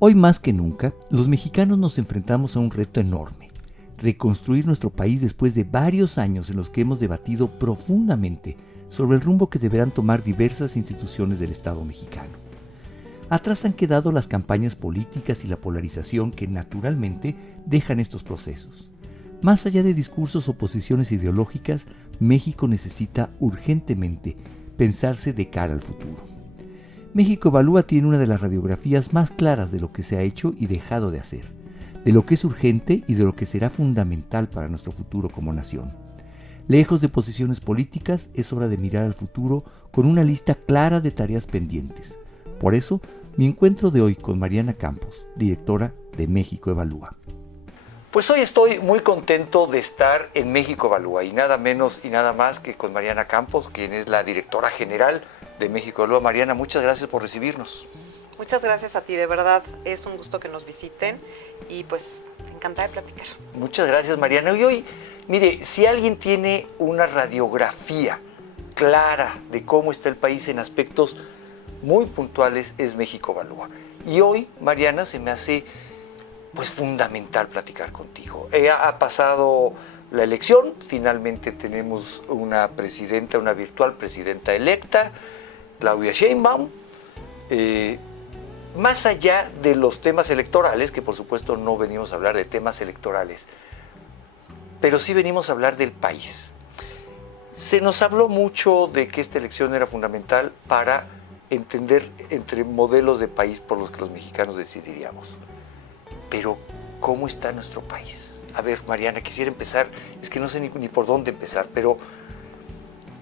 Hoy más que nunca, los mexicanos nos enfrentamos a un reto enorme: reconstruir nuestro país después de varios años en los que hemos debatido profundamente sobre el rumbo que deberán tomar diversas instituciones del Estado mexicano. Atrás han quedado las campañas políticas y la polarización que naturalmente dejan estos procesos. Más allá de discursos o posiciones ideológicas, México necesita urgentemente pensarse de cara al futuro. México Evalúa tiene una de las radiografías más claras de lo que se ha hecho y dejado de hacer, de lo que es urgente y de lo que será fundamental para nuestro futuro como nación. Lejos de posiciones políticas, es hora de mirar al futuro con una lista clara de tareas pendientes. Por eso, mi encuentro de hoy con Mariana Campos, directora de México Evalúa. Pues hoy estoy muy contento de estar en México Evalúa, y nada menos y nada más que con Mariana Campos, quien es la directora general de México Evalúa. Mariana, muchas gracias por recibirnos. Muchas gracias a ti, de verdad es un gusto que nos visiten y pues encantada de platicar. Muchas gracias, Mariana. Y hoy, mire, si alguien tiene una radiografía clara de cómo está el país en aspectos muy puntuales, es México Evalúa. Y hoy, Mariana, se me hace pues fundamental platicar contigo. Ha pasado la elección, finalmente tenemos una presidenta, una virtual presidenta electa, Claudia Sheinbaum. Más allá de los temas electorales, que por supuesto no venimos a hablar de temas electorales, pero sí venimos a hablar del país. Se nos habló mucho de que esta elección era fundamental para entender entre modelos de país por los que los mexicanos decidiríamos. Pero, ¿cómo está nuestro país? A ver, Mariana, quisiera empezar, es que no sé ni por dónde empezar, pero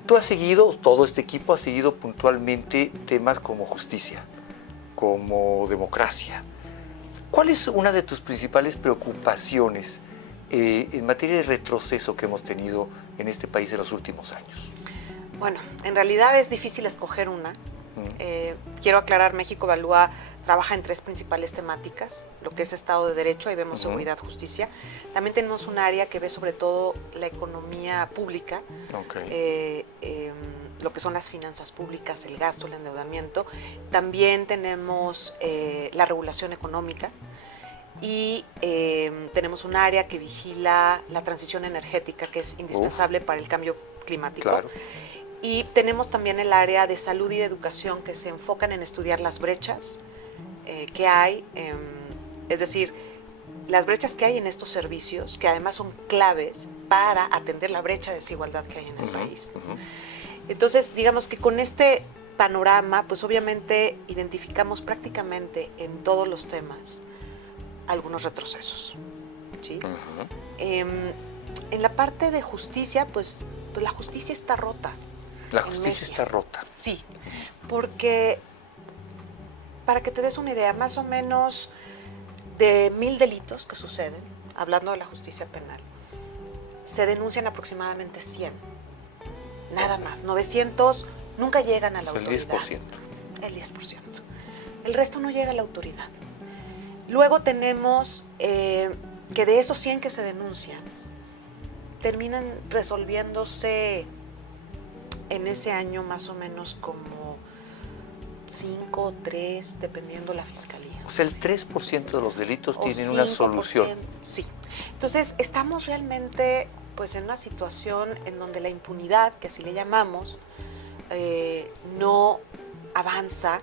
tú has seguido, todo este equipo ha seguido puntualmente temas como justicia, como democracia. ¿Cuál es una de tus principales preocupaciones en materia de retroceso que hemos tenido en este país en los últimos años? Bueno, en realidad es difícil escoger una. Quiero aclarar, México Evalúa trabaja en tres principales temáticas: lo que es Estado de Derecho, ahí vemos seguridad, justicia. También tenemos un área que ve sobre todo la economía pública, lo que son las finanzas públicas, el gasto, el endeudamiento. También tenemos la regulación económica y tenemos un área que vigila la transición energética, que es indispensable para el cambio climático. Claro. Y tenemos también el área de salud y de educación, que se enfocan en estudiar las brechas que hay, es decir, las brechas que hay en estos servicios, que además son claves para atender la brecha de desigualdad que hay en el país. Entonces, digamos que con este panorama, pues obviamente identificamos prácticamente en todos los temas algunos retrocesos, ¿sí? En la parte de justicia, pues la justicia está rota. La justicia está rota. Sí, porque para que te des una idea, más o menos de 1000 delitos que suceden, hablando de la justicia penal, se denuncian aproximadamente 100. Nada más. 900 nunca llegan a la autoridad. El 10%. El 10%. El resto no llega a la autoridad. Luego tenemos que de esos 100 que se denuncian, terminan resolviéndose en ese año más o menos como 5 o 3, dependiendo la fiscalía. O sea, el 3% de los delitos tienen una solución. Sí. Entonces, estamos realmente pues en una situación en donde la impunidad, que así le llamamos, no avanza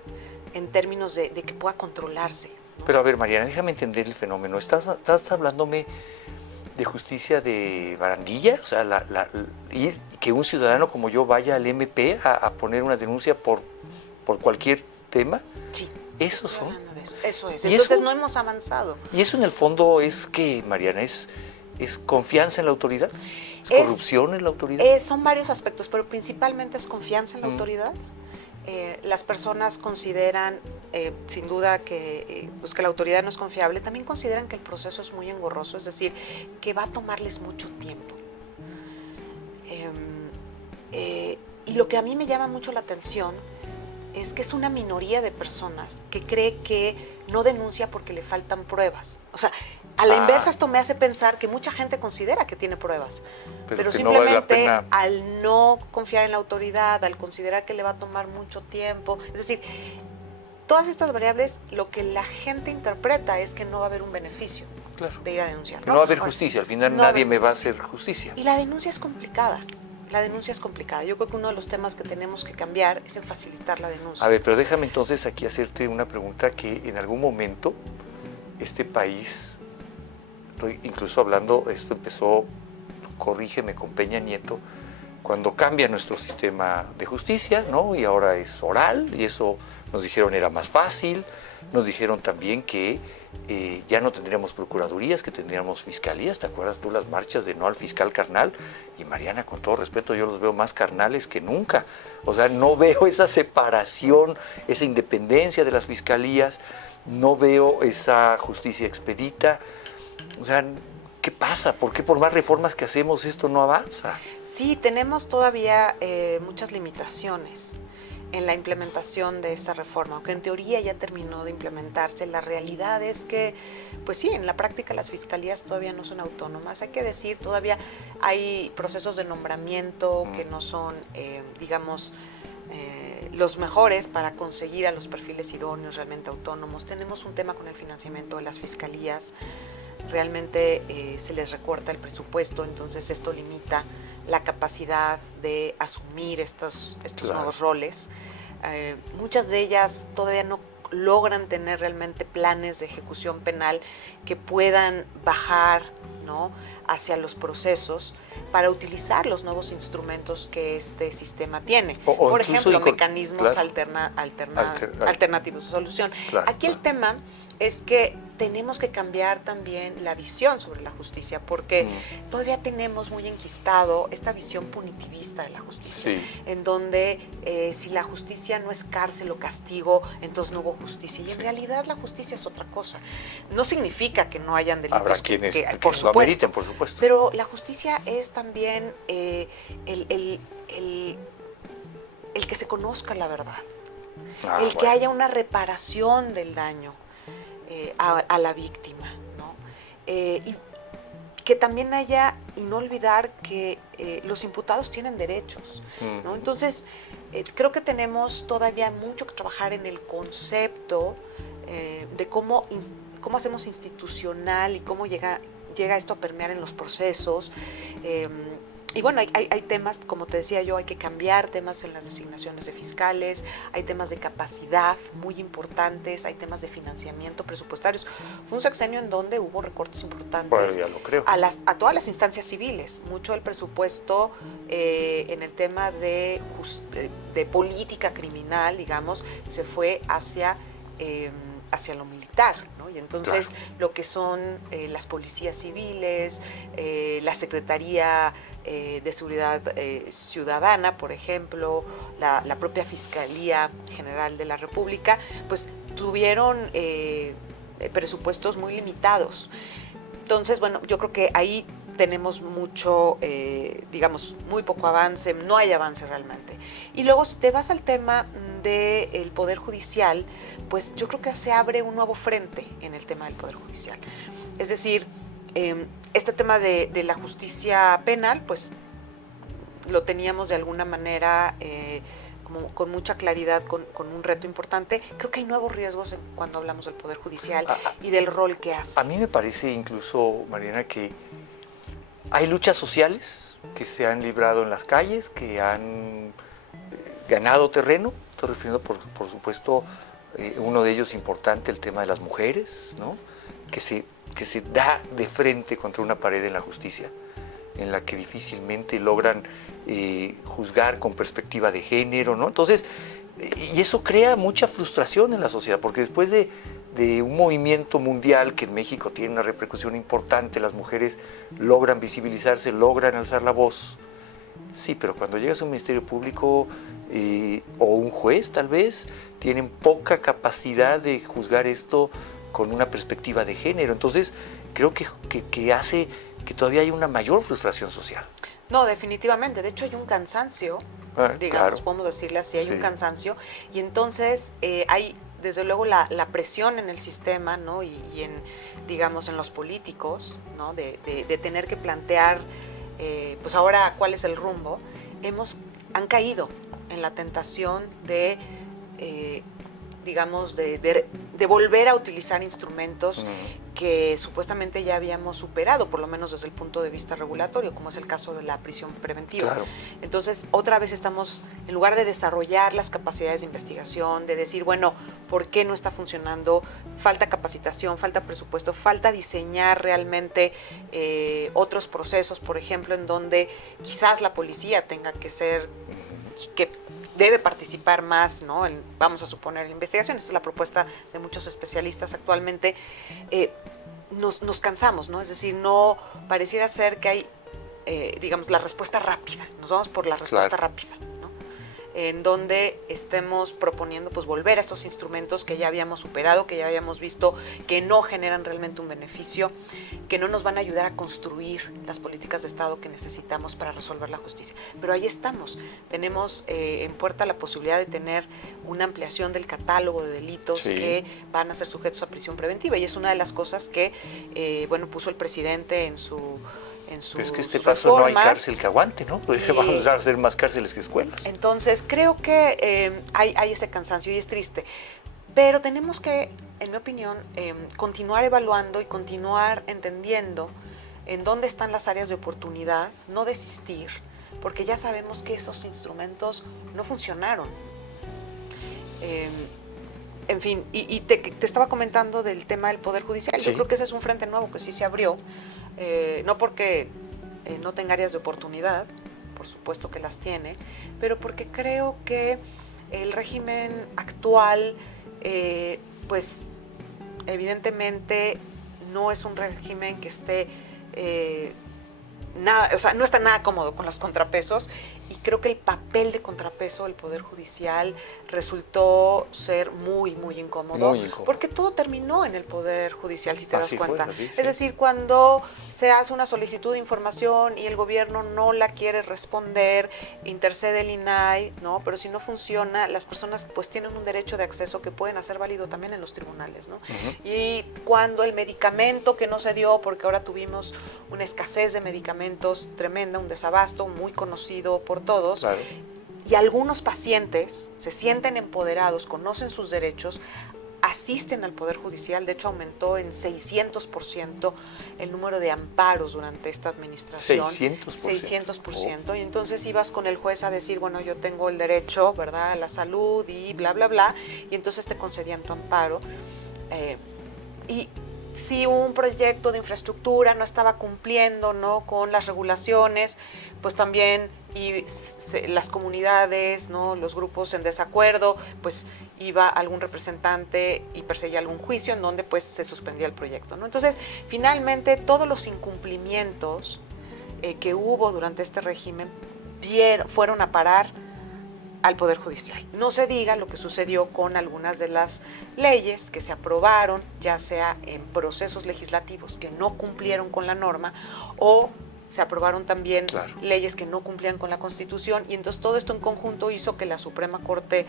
en términos de que pueda controlarse, ¿no? Pero a ver, Mariana, déjame entender el fenómeno. ¿Estás hablándome de justicia de barandilla? O sea, y que un ciudadano como yo vaya al MP a poner una denuncia por cualquier tema. Sí. ¿Esos son? Eso es. Entonces no hemos avanzado. ¿Y eso en el fondo es que, Mariana, es confianza en la autoridad? ¿Es corrupción en la autoridad? Son varios aspectos, pero principalmente es confianza en la autoridad. Las personas consideran, sin duda, que la autoridad no es confiable. También consideran que el proceso es muy engorroso, es decir, que va a tomarles mucho tiempo. Y lo que a mí me llama mucho la atención es que es una minoría de personas que cree que no denuncia porque le faltan pruebas. O sea, a la inversa, esto me hace pensar que mucha gente considera que tiene pruebas, pero simplemente no vale al no confiar en la autoridad, al considerar que le va a tomar mucho tiempo. Es decir, todas estas variables, lo que la gente interpreta es que no va a haber un beneficio de ir a denunciar. No va a haber justicia, al final nadie me va a hacer justicia. Y la denuncia es complicada. Yo creo que uno de los temas que tenemos que cambiar es en facilitar la denuncia. A ver, pero déjame entonces aquí hacerte una pregunta que en algún momento este país, estoy incluso hablando, esto empezó, corrígeme, con Peña Nieto, cuando cambia nuestro sistema de justicia, ¿no? Y ahora es oral, y eso nos dijeron era más fácil, nos dijeron también que ya no tendríamos procuradurías, que tendríamos fiscalías. ¿Te acuerdas tú las marchas de no al fiscal carnal? Y Mariana, con todo respeto, yo los veo más carnales que nunca. O sea, no veo esa separación, esa independencia de las fiscalías, no veo esa justicia expedita. O sea, ¿qué pasa? ¿Por qué por más reformas que hacemos esto no avanza? Sí, tenemos todavía muchas limitaciones en la implementación de esa reforma, aunque en teoría ya terminó de implementarse. La realidad es que, pues sí, en la práctica las fiscalías todavía no son autónomas. Hay que decir, todavía hay procesos de nombramiento que no son, digamos, los mejores para conseguir a los perfiles idóneos realmente autónomos. Tenemos un tema con el financiamiento de las fiscalías. Realmente se les recorta el presupuesto, entonces esto limita la capacidad de asumir estos nuevos roles. Muchas de ellas todavía no logran tener realmente planes de ejecución penal que puedan bajar, ¿no?, hacia los procesos para utilizar los nuevos instrumentos que este sistema tiene. Por ejemplo, mecanismos alternativos de solución. Aquí el tema es que tenemos que cambiar también la visión sobre la justicia, porque todavía tenemos muy enquistado esta visión punitivista de la justicia, en donde si la justicia no es cárcel o castigo, entonces no hubo justicia. Y en realidad la justicia es otra cosa. No significa que no hayan delitos. Habrá quienes por lo ameriten, por supuesto. Pero la justicia es también el que se conozca la verdad, que haya una reparación del daño a la víctima, ¿no? Y que también haya, y no olvidar que los imputados tienen derechos, ¿no? Entonces, creo que tenemos todavía mucho que trabajar en el concepto de cómo hacemos institucional y cómo llega esto a permear en los procesos. Y bueno, hay temas, como te decía yo, hay que cambiar temas en las designaciones de fiscales, hay temas de capacidad muy importantes, hay temas de financiamiento presupuestarios. Fue un sexenio en donde hubo recortes importantes. Bueno, ya lo creo. A todas las instancias civiles. Mucho del presupuesto en el tema de política criminal, digamos, se fue hacia lo militar, ¿no? Y entonces lo que son las policías civiles, la Secretaría de Seguridad Ciudadana, por ejemplo, la propia Fiscalía General de la República, pues tuvieron presupuestos muy limitados. Entonces, bueno, yo creo que ahí tenemos mucho, digamos, muy poco avance, no hay avance realmente. Y luego, si te vas al tema del Poder Judicial, pues yo creo que se abre un nuevo frente en el tema del Poder Judicial. Es decir, este tema de la justicia penal, pues lo teníamos de alguna manera como con mucha claridad, con un reto importante. Creo que hay nuevos riesgos cuando hablamos del Poder Judicial y del rol que hace. A mí me parece incluso, Mariana, que hay luchas sociales que se han librado en las calles, que han ganado terreno. Estoy refiriendo, por supuesto, uno de ellos importante, el tema de las mujeres, ¿no?, que se da de frente contra una pared en la justicia, en la que difícilmente logran juzgar con perspectiva de género, ¿no? Entonces, y eso crea mucha frustración en la sociedad, porque después de un movimiento mundial que en México tiene una repercusión importante, las mujeres logran visibilizarse, logran alzar la voz. Sí, pero cuando llegas a un ministerio público o un juez, tal vez, tienen poca capacidad de juzgar esto con una perspectiva de género. Entonces, creo que hace que todavía hay una mayor frustración social. No, definitivamente. De hecho, hay un cansancio, digamos, podemos decirle así, hay un cansancio. Y entonces hay, desde luego, la presión en el sistema, ¿no?, y en, digamos, en los políticos, ¿no?, de tener que plantear, pues ahora, cuál es el rumbo. Han caído en la tentación de digamos, de volver a utilizar instrumentos que supuestamente ya habíamos superado, por lo menos desde el punto de vista regulatorio, como es el caso de la prisión preventiva. Claro. Entonces, otra vez estamos, en lugar de desarrollar las capacidades de investigación, de decir, bueno, ¿por qué no está funcionando? Falta capacitación, falta presupuesto, falta diseñar realmente otros procesos, por ejemplo, en donde quizás la policía tenga que ser, que debe participar más, ¿no? Vamos a suponer, en investigación. Esta es la propuesta de muchos especialistas actualmente. Nos cansamos, ¿no? Es decir, no pareciera ser que hay, digamos, la respuesta rápida. Nos vamos por la respuesta rápida, ¿no? En donde estemos proponiendo, pues, volver a estos instrumentos que ya habíamos superado, que ya habíamos visto que no generan realmente un beneficio, que no nos van a ayudar a construir las políticas de Estado que necesitamos para resolver la justicia. Pero ahí estamos. Tenemos en puerta la posibilidad de tener una ampliación del catálogo de delitos que van a ser sujetos a prisión preventiva, y es una de las cosas que, bueno, puso el presidente en su... Pero es que este paso no hay cárcel que aguante, ¿no? Vamos a hacer más cárceles que escuelas. Entonces, creo que hay ese cansancio y es triste. Pero tenemos que, en mi opinión, continuar evaluando y continuar entendiendo en dónde están las áreas de oportunidad, no desistir, porque ya sabemos que esos instrumentos no funcionaron. En fin, y te estaba comentando del tema del Poder Judicial. Yo creo que ese es un frente nuevo que sí se abrió. No porque no tenga áreas de oportunidad, por supuesto que las tiene, pero porque creo que el régimen actual, pues evidentemente no es un régimen que esté nada, o sea, no está nada cómodo con los contrapesos, y creo que el papel de contrapeso del Poder Judicial resultó ser muy, muy incómodo, porque todo terminó en el Poder Judicial, si te das cuenta. Es decir, cuando se hace una solicitud de información y el gobierno no la quiere responder, intercede el INAI, ¿no? Pero si no funciona, las personas pues tienen un derecho de acceso que pueden hacer válido también en los tribunales, ¿no? Y cuando el medicamento que no se dio, porque ahora tuvimos una escasez de medicamentos tremenda, un desabasto muy conocido por todos, y algunos pacientes se sienten empoderados, conocen sus derechos, asisten al Poder Judicial. De hecho, aumentó en 600% el número de amparos durante esta administración. 600%. Y entonces ibas con el juez a decir, bueno, yo tengo el derecho, ¿verdad?, a la salud y bla, bla, bla, y entonces te concedían tu amparo. Y si un proyecto de infraestructura no estaba cumpliendo, ¿no?, con las regulaciones, pues también las comunidades, ¿no?, los grupos en desacuerdo, pues iba algún representante y perseguía algún juicio en donde pues se suspendía el proyecto, ¿no? Entonces, finalmente, todos los incumplimientos que hubo durante este régimen fueron a parar al Poder Judicial. No se diga lo que sucedió con algunas de las leyes que se aprobaron, ya sea en procesos legislativos que no cumplieron con la norma, o se aprobaron también leyes que no cumplían con la Constitución, y entonces todo esto en conjunto hizo que la Suprema Corte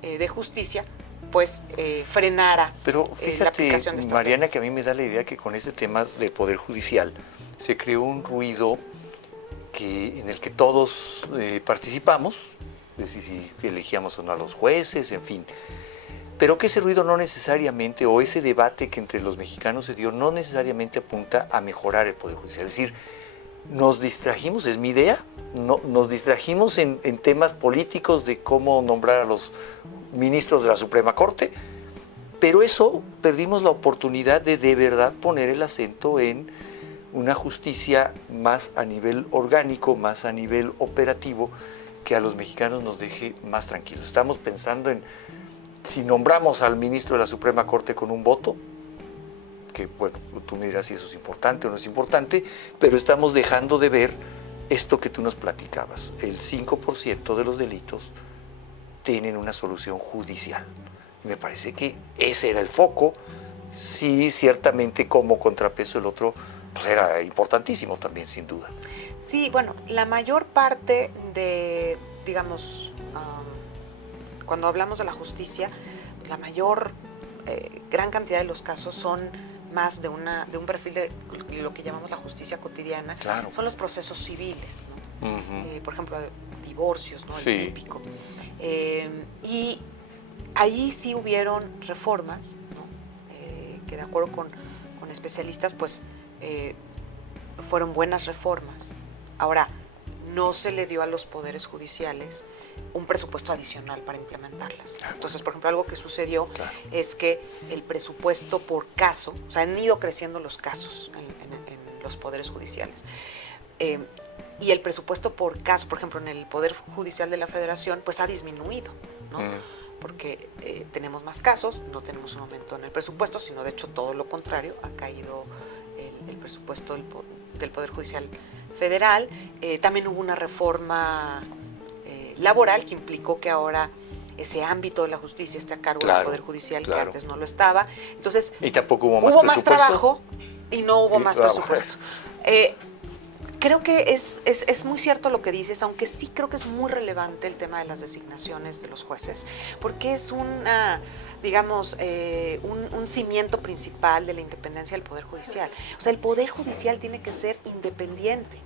de Justicia pues frenara. Pero fíjate, la aplicación de estas Mariana, leyes. que a mí me da la idea que con este tema del Poder Judicial se creó un ruido en el que todos participamos, es decir, si elegíamos o no a los jueces, en fin. Pero que ese ruido no necesariamente, o ese debate que entre los mexicanos se dio, no necesariamente apunta a mejorar el Poder Judicial. Es decir, nos distrajimos, es mi idea, nos distrajimos en temas políticos de cómo nombrar a los ministros de la Suprema Corte, pero eso perdimos la oportunidad de verdad poner el acento en una justicia más a nivel orgánico, más a nivel operativo, que a los mexicanos nos deje más tranquilos. Estamos pensando en si nombramos al ministro de la Suprema Corte con un voto, que bueno, tú me dirás si eso es importante o no es importante, pero estamos dejando de ver esto que tú nos platicabas. El 5% de los delitos tienen una solución judicial. Y me parece que ese era el foco. Sí, ciertamente como contrapeso el otro pues era importantísimo también, sin duda. Sí, bueno, la mayor parte de, digamos, cuando hablamos de la justicia, la mayor gran cantidad de los casos son más de un perfil de lo que llamamos la justicia cotidiana. Claro. Son los procesos civiles, ¿no? Por ejemplo, divorcios, ¿no? El Sí. típico. Y Ahí sí hubieron reformas, ¿no? Que de acuerdo con especialistas, pues fueron buenas reformas. Ahora, no se le dio a los poderes judiciales un presupuesto adicional para implementarlas. Entonces, por ejemplo, algo que sucedió es que el presupuesto por caso, o sea, han ido creciendo los casos en los poderes judiciales. Y el presupuesto por caso, por ejemplo, en el Poder Judicial de la Federación, pues ha disminuido, ¿no? Porque tenemos más casos, no tenemos un aumento en el presupuesto, sino de hecho todo lo contrario, ha caído el presupuesto del Poder Judicial Federal. También hubo una reforma laboral que implicó que ahora ese ámbito de la justicia esté a cargo del Poder Judicial, que antes no lo estaba. Entonces, y tampoco hubo más trabajo y no hubo más presupuesto. Creo que es muy cierto lo que dices, aunque sí creo que es muy relevante el tema de las designaciones de los jueces, porque es una, digamos, un cimiento principal de la independencia del Poder Judicial. O sea, el Poder Judicial tiene que ser independiente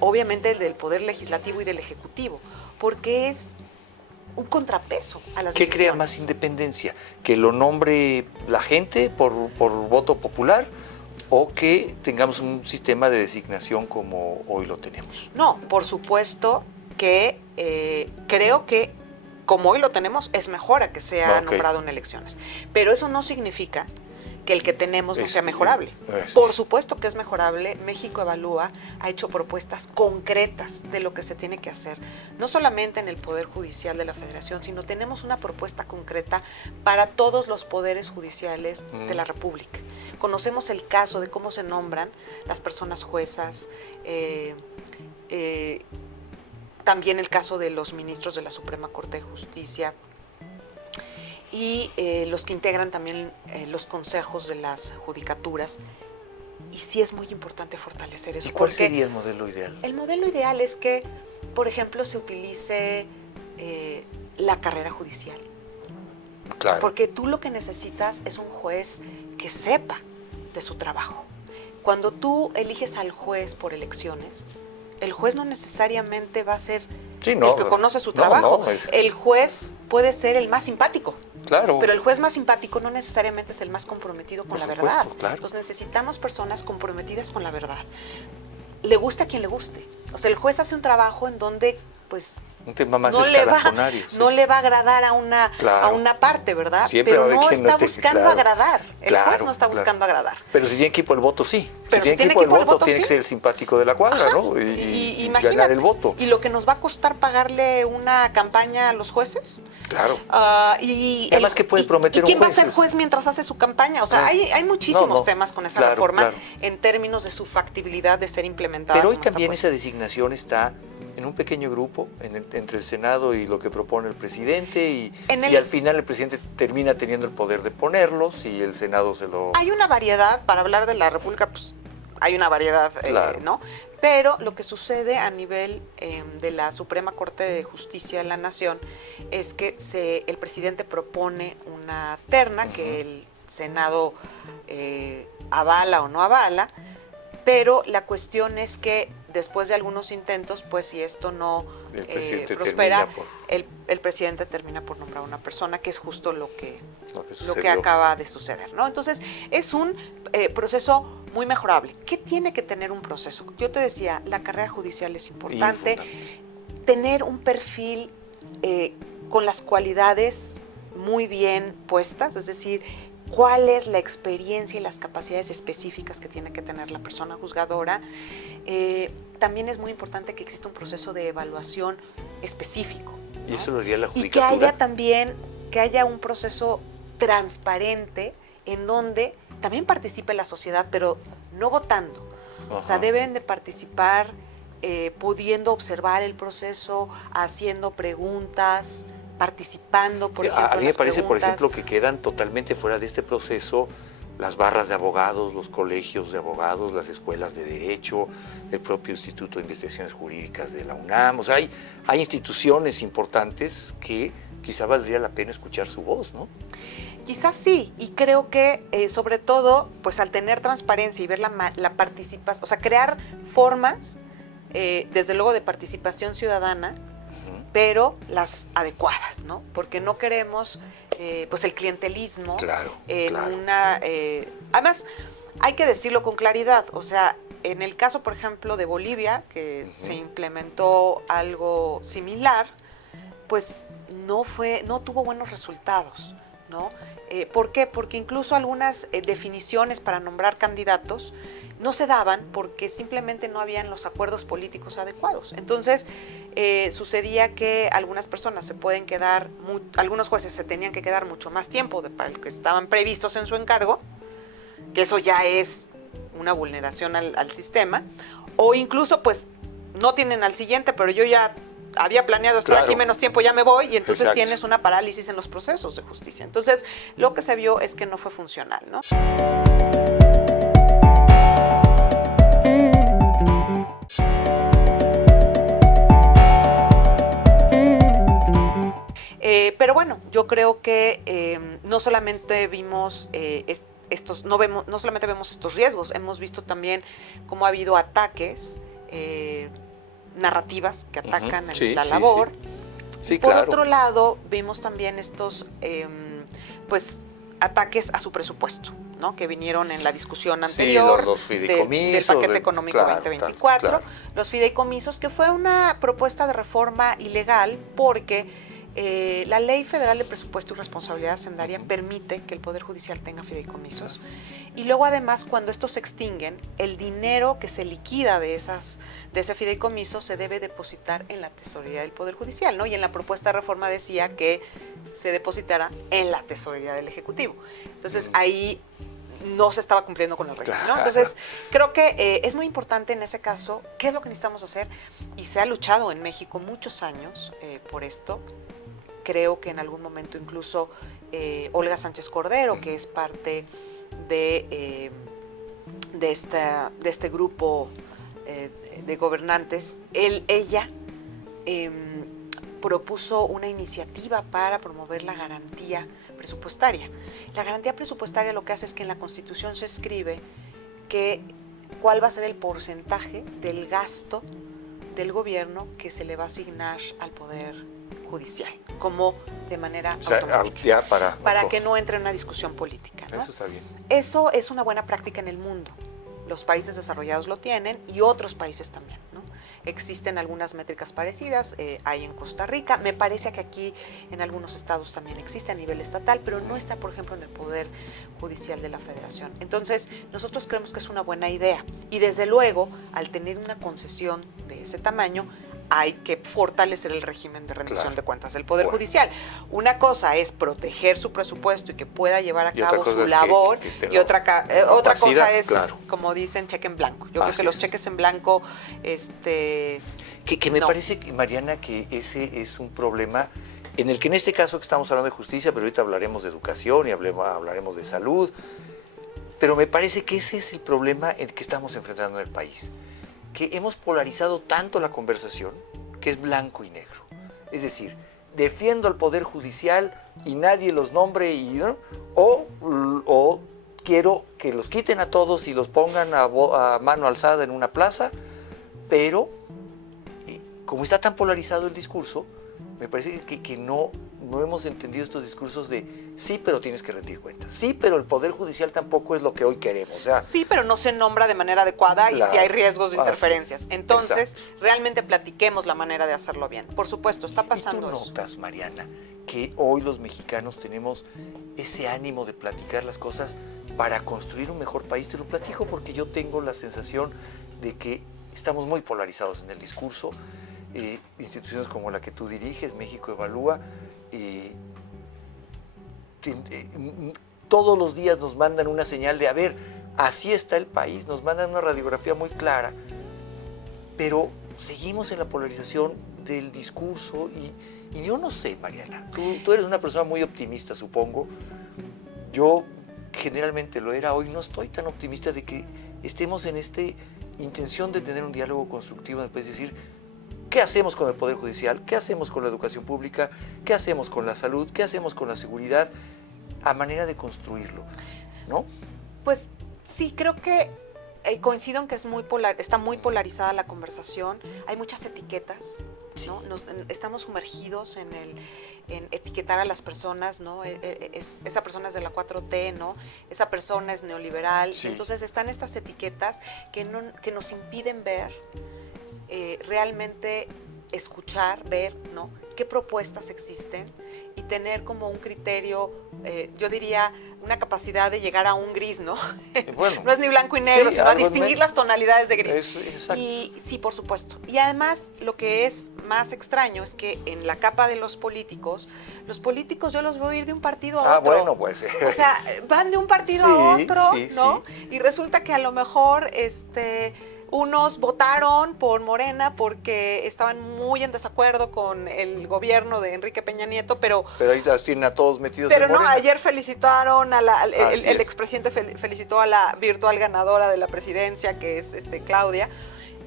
obviamente, del Poder Legislativo y del Ejecutivo, porque es un contrapeso a las decisiones. ¿Qué crea más independencia? ¿Que lo nombre la gente por voto popular o que tengamos un sistema de designación como hoy lo tenemos? No, por supuesto que creo que como hoy lo tenemos es mejor a que sea nombrado en elecciones, pero eso no significa que el que tenemos no sea mejorable. Por supuesto que es mejorable. México Evalúa ha hecho propuestas concretas de lo que se tiene que hacer, no solamente en el Poder Judicial de la Federación, sino tenemos una propuesta concreta para todos los poderes judiciales de la República. Conocemos el caso de cómo se nombran las personas juezas, también el caso de los ministros de la Suprema Corte de Justicia, y los que integran también los consejos de las judicaturas. Y sí es muy importante fortalecer eso. ¿Y cuál sería el modelo ideal? El modelo ideal es que, por ejemplo, se utilice la carrera judicial. Claro. Porque tú lo que necesitas es un juez que sepa de su trabajo. Cuando tú eliges al juez por elecciones, el juez no necesariamente va a ser el que conoce su trabajo. El juez puede ser el más simpático. Claro. Pero el juez más simpático no necesariamente es el más comprometido con la verdad. Claro. Entonces necesitamos personas comprometidas con la verdad. Le guste a quien le guste. O sea, el juez hace un trabajo en donde, pues, un tema más escalafonario. No le va a agradar a una parte, ¿verdad? Siempre pero no está buscando agradar. El juez no está buscando agradar. Pero si tiene equipo el voto, sí. Pero si tiene equipo el voto, tiene que ser el simpático de la cuadra, ¿no? Y ganar el voto. Y lo que nos va a costar pagarle una campaña a los jueces. Claro. Y además que puede prometer un juez. ¿Y quién va a ser juez mientras hace su campaña? O sea, hay muchísimos temas con esa reforma en términos de su factibilidad de ser implementada. Pero hoy también esa designación está en un pequeño grupo, entre el Senado y lo que propone el presidente, y al final el presidente termina teniendo el poder de ponerlos y el Senado se lo... Hay una variedad, para hablar de la República, pues hay una variedad, ¿no? Pero lo que sucede a nivel de la Suprema Corte de Justicia de la Nación es que el presidente propone una terna que el Senado avala o no avala, pero la cuestión es que después de algunos intentos, pues si esto no prospera, el presidente termina por nombrar a una persona, que es justo lo que acaba de suceder, ¿no? Entonces, es un proceso muy mejorable. ¿Qué tiene que tener un proceso? Yo te decía, la carrera judicial es importante. Tener un perfil con las cualidades muy bien puestas, es decir, cuál es la experiencia y las capacidades específicas que tiene que tener la persona juzgadora. También es muy importante que exista un proceso de evaluación específico, ¿no? Y eso lo haría la judicatura. Y que haya un proceso transparente en donde también participe la sociedad, pero no votando. O sea, deben de participar pudiendo observar el proceso, haciendo preguntas, participando, por ejemplo, a mí me parece, por ejemplo, que quedan totalmente fuera de este proceso las barras de abogados, los colegios de abogados, las escuelas de derecho, el propio Instituto de Investigaciones Jurídicas de la UNAM. O sea, hay instituciones importantes que quizá valdría la pena escuchar su voz, ¿no? Quizás sí, y creo que sobre todo, pues al tener transparencia y ver la participación, o sea, crear formas, desde luego, de participación ciudadana, pero las adecuadas, ¿no? Porque no queremos pues el clientelismo en una... además, hay que decirlo con claridad, o sea, en el caso, por ejemplo, de Bolivia, que se implementó algo similar, pues no tuvo buenos resultados, ¿no? ¿Por qué? Porque incluso algunas definiciones para nombrar candidatos no se daban porque simplemente no habían los acuerdos políticos adecuados. Entonces, sucedía que algunas personas se pueden quedar, algunos jueces se tenían que quedar mucho más tiempo para el que estaban previstos en su encargo, que eso ya es una vulneración al sistema, o incluso pues no tienen al siguiente, pero yo ya había planeado estar aquí menos tiempo, ya me voy, y entonces tienes una parálisis en los procesos de justicia. Entonces, lo que se vio es que no fue funcional, ¿no? Pero bueno, yo creo que no solamente vimos no solamente vemos estos riesgos, hemos visto también cómo ha habido ataques, narrativas que atacan la labor. Sí, por otro lado, vimos también estos pues ataques a su presupuesto, ¿no? Que vinieron en la discusión anterior los fideicomisos, del paquete económico 2024, los fideicomisos, que fue una propuesta de reforma ilegal porque la Ley Federal de Presupuesto y Responsabilidad Hacendaria permite que el Poder Judicial tenga fideicomisos, y luego además cuando estos se extinguen, el dinero que se liquida de ese fideicomiso se debe depositar en la tesorería del Poder Judicial, ¿no? Y en la propuesta de reforma decía que se depositara en la tesorería del Ejecutivo. Entonces ahí no se estaba cumpliendo con el régimen, ¿no? Entonces, creo que es muy importante en ese caso, ¿qué es lo que necesitamos hacer? Y se ha luchado en México muchos años por esto. Creo que en algún momento incluso Olga Sánchez Cordero, que es parte de este grupo de gobernantes, ella propuso una iniciativa para promover la garantía presupuestaria. La garantía presupuestaria lo que hace es que en la Constitución se escribe cuál va a ser el porcentaje del gasto del gobierno que se le va a asignar al Poder Judicial, como de manera automática, para que no entre en una discusión política, ¿no? Eso está bien. Eso es una buena práctica en el mundo. Los países desarrollados lo tienen y otros países también, ¿no? Existen algunas métricas parecidas, hay en Costa Rica, me parece que aquí en algunos estados también existe a nivel estatal, pero no está, por ejemplo, en el Poder Judicial de la Federación. Entonces, nosotros creemos que es una buena idea y desde luego, al tener una concesión de ese tamaño, hay que fortalecer el régimen de rendición de cuentas del Poder Judicial. Una cosa es proteger su presupuesto y que pueda llevar a cabo su labor, y otra cosa es, como dicen, cheque en blanco. Yo creo que los cheques en blanco... Que me parece, Mariana, que ese es un problema en el que en este caso que estamos hablando de justicia, pero ahorita hablaremos de educación y hablaremos de salud, pero me parece que ese es el problema en que estamos enfrentando en el país. Que hemos polarizado tanto la conversación que es blanco y negro. Es decir, defiendo al Poder Judicial y nadie los nombre, o quiero que los quiten a todos y los pongan a mano alzada en una plaza, pero como está tan polarizado el discurso, me parece que no hemos entendido estos discursos de sí, pero tienes que rendir cuentas. Sí, pero el Poder Judicial tampoco es lo que hoy queremos. O sea, sí, pero no se nombra de manera adecuada y sí hay riesgos de interferencias. Entonces, realmente platiquemos la manera de hacerlo bien. Por supuesto, está pasando eso. ¿Y tú notas, Mariana, que hoy los mexicanos tenemos ese ánimo de platicar las cosas para construir un mejor país? Te lo platico porque yo tengo la sensación de que estamos muy polarizados en el discurso. Instituciones como la que tú diriges, México Evalúa, todos los días nos mandan una señal de, a ver, así está el país, nos mandan una radiografía muy clara, pero seguimos en la polarización del discurso y yo no sé, Mariana, tú eres una persona muy optimista, supongo. Yo generalmente lo era, hoy no estoy tan optimista de que estemos en esta intención de tener un diálogo constructivo, es decir, ¿qué hacemos con el Poder Judicial? ¿Qué hacemos con la educación pública? ¿Qué hacemos con la salud? ¿Qué hacemos con la seguridad? A manera de construirlo, ¿no? Pues sí, creo que coincido en que está muy polarizada la conversación, hay muchas etiquetas, ¿no? Estamos sumergidos en etiquetar a las personas, ¿no? Esa persona es de la 4T, ¿no? Esa persona es neoliberal. Sí. Entonces están estas etiquetas que nos impiden ver, realmente escuchar, ver, ¿no? Qué propuestas existen y tener como un criterio, yo diría, una capacidad de llegar a un gris, ¿no? Bueno, no es ni blanco y negro, sí, sino a algo distinguir las tonalidades de gris. Exacto. Y sí, por supuesto. Y además, lo que es más extraño es que en la capa de los políticos yo los veo ir de un partido a otro. Bueno, pues. O sea, van de un partido a otro, ¿no? Y resulta que a lo mejor, unos votaron por Morena porque estaban muy en desacuerdo con el gobierno de Enrique Peña Nieto, pero ahí las tienen a todos metidos pero en no, Morena. ayer felicitaron el expresidente felicitó a la virtual ganadora de la presidencia, que es Claudia,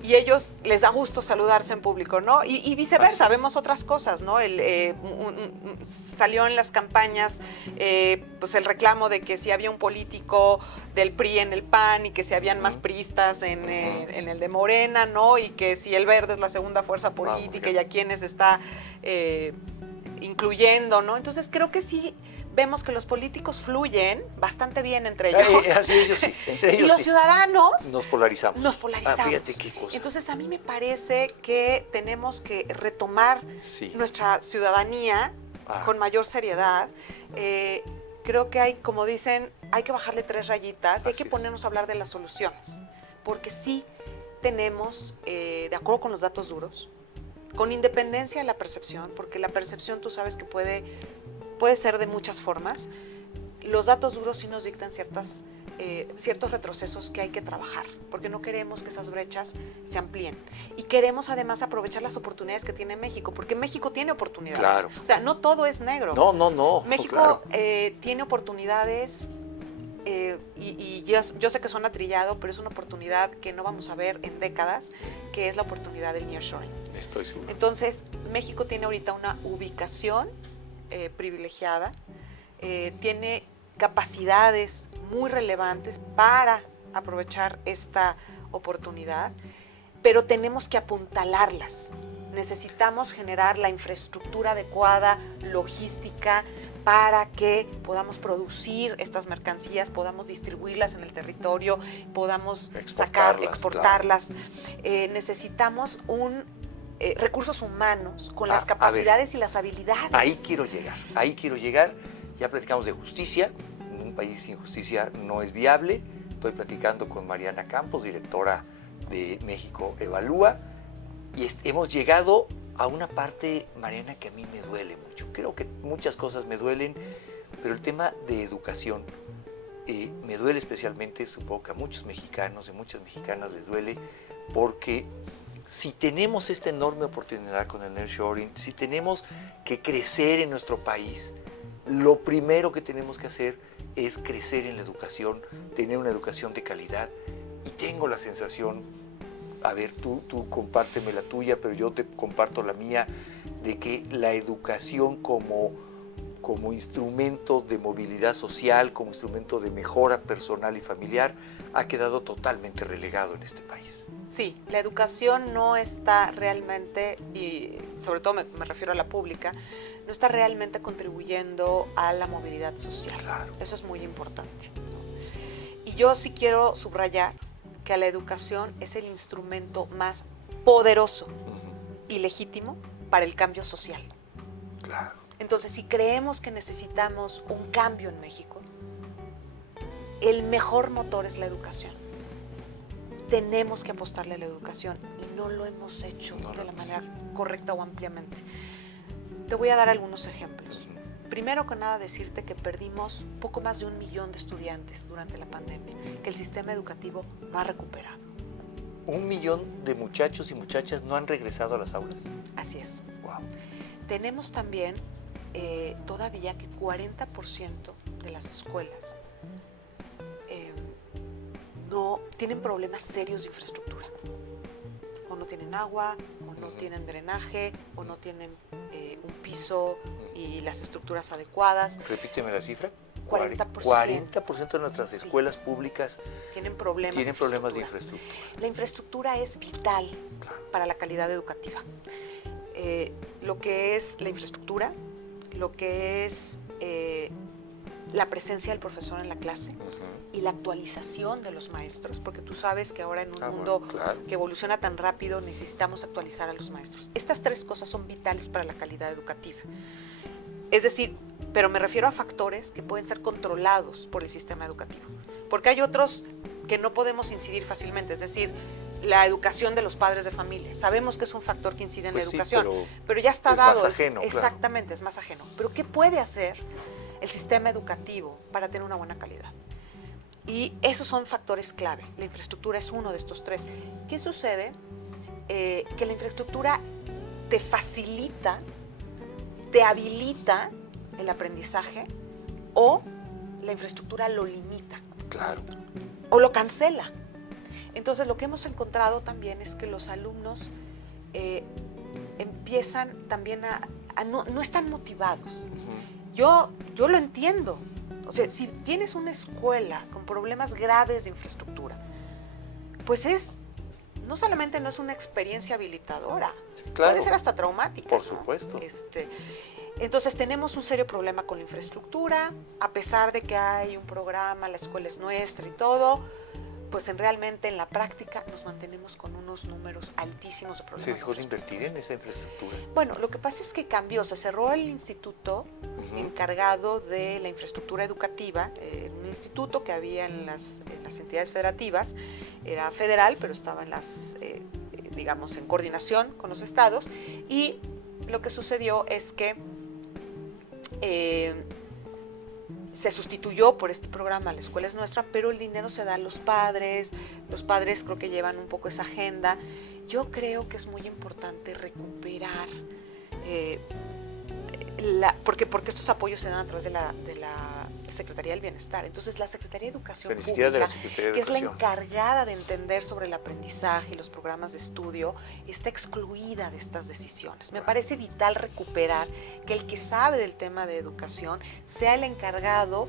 y ellos les da gusto saludarse en público, ¿no? Y viceversa, vemos otras cosas, ¿no? Salió en las campañas pues el reclamo de que si había un político del PRI en el PAN y que si habían más priistas en el de Morena, ¿no? Y que si el Verde es la segunda fuerza política y a quienes está incluyendo, ¿no? Entonces creo que sí vemos que los políticos fluyen bastante bien entre ellos. Así ellos sí, entre ellos y los sí. ciudadanos Nos polarizamos. Fíjate qué cosa. Entonces a mí me parece que tenemos que retomar nuestra ciudadanía con mayor seriedad. Creo que hay, como dicen, hay que bajarle 3 rayitas y hay que ponernos a hablar de las soluciones. Porque sí tenemos, de acuerdo con los datos duros, con independencia de la percepción, porque la percepción tú sabes que puede ser de muchas formas, los datos duros sí nos dictan ciertos retrocesos que hay que trabajar, porque no queremos que esas brechas se amplíen. Y queremos además aprovechar las oportunidades que tiene México, porque México tiene oportunidades. Claro. O sea, no todo es negro. No. México tiene oportunidades y yo sé que suena trillado, pero es una oportunidad que no vamos a ver en décadas, que es la oportunidad del nearshoring. Estoy seguro. Entonces, México tiene ahorita una ubicación privilegiada, tiene capacidades muy relevantes para aprovechar esta oportunidad, pero tenemos que apuntalarlas. Necesitamos generar la infraestructura adecuada, logística, para que podamos producir estas mercancías, podamos distribuirlas en el territorio, podamos exportarlas. Claro. Necesitamos recursos humanos con las capacidades y las habilidades. Ahí quiero llegar. Ya platicamos de justicia. Un país sin justicia no es viable. Estoy platicando con Mariana Campos, directora de México Evalúa, y hemos llegado a una parte, Mariana, que a mí me duele mucho. Creo que muchas cosas me duelen, pero el tema de educación me duele especialmente. Supongo que a muchos mexicanos y muchas mexicanas les duele, porque si tenemos esta enorme oportunidad con el nearshoring, si tenemos que crecer en nuestro país, lo primero que tenemos que hacer es crecer en la educación, tener una educación de calidad. Y tengo la sensación, a ver, tú compárteme la tuya, pero yo te comparto la mía, de que la educación como instrumento de movilidad social, como instrumento de mejora personal y familiar, ha quedado totalmente relegado en este país. Sí, la educación no está realmente, y sobre todo me refiero a la pública, no está realmente contribuyendo a la movilidad social. Claro. Eso es muy importante, ¿no? Y yo sí quiero subrayar que la educación es el instrumento más poderoso y legítimo para el cambio social. Claro. Entonces, si creemos que necesitamos un cambio en México, el mejor motor es la educación. Tenemos que apostarle a la educación y no lo hemos hecho de la manera correcta o ampliamente. Te voy a dar algunos ejemplos. Primero que nada, decirte que perdimos poco más de 1 millón de estudiantes durante la pandemia, que el sistema educativo no ha recuperado. 1 millón de muchachos y muchachas no han regresado a las aulas. Así es. Wow. Tenemos también todavía que 40% de las escuelas no tienen problemas serios de infraestructura. O no tienen agua, o no tienen drenaje, o no tienen un piso y las estructuras adecuadas. Repíteme la cifra. 40%. 40% de nuestras escuelas públicas tienen problemas de infraestructura. La infraestructura es vital para la calidad educativa. Lo que es la infraestructura, lo que es la presencia del profesor en la clase y la actualización de los maestros, porque tú sabes que ahora en un mundo que evoluciona tan rápido necesitamos actualizar a los maestros. Estas tres cosas son vitales para la calidad educativa. Es decir, pero me refiero a factores que pueden ser controlados por el sistema educativo, porque hay otros que no podemos incidir fácilmente, es decir, la educación de los padres de familia. Sabemos que es un factor que incide en la educación, pero ya está dado. Es más ajeno. Exactamente, es más ajeno. Pero ¿qué puede hacer el sistema educativo para tener una buena calidad? Y esos son factores clave. La infraestructura es uno de estos tres. ¿Qué sucede? Que la infraestructura te facilita, te habilita el aprendizaje, o la infraestructura lo limita. Claro. O lo cancela. Entonces, lo que hemos encontrado también es que los alumnos empiezan también a no están motivados. Yo lo entiendo. O sea, si tienes una escuela con problemas graves de infraestructura, pues no solamente no es una experiencia habilitadora, puede ser hasta traumática. Por supuesto. Entonces tenemos un serio problema con la infraestructura, a pesar de que hay un programa, la escuela es nuestra y todo, pues realmente en la práctica nos mantenemos con unos números altísimos de problemas. ¿Se dejó de invertir en esa infraestructura? Bueno, lo que pasa es que cambió, se cerró el instituto encargado de la infraestructura educativa, un instituto que había en las entidades federativas, era federal, pero estaba en digamos, en coordinación con los estados, y lo que sucedió es que se sustituyó por este programa La Escuela es Nuestra, pero el dinero se da a los padres creo que llevan un poco esa agenda. Yo creo que es muy importante recuperar, porque estos apoyos se dan a través de la Secretaría del Bienestar. Entonces la Secretaría de Educación Pública, que es la encargada de entender sobre el aprendizaje y los programas de estudio, está excluida de estas decisiones. Me parece vital recuperar que el que sabe del tema de educación sea el encargado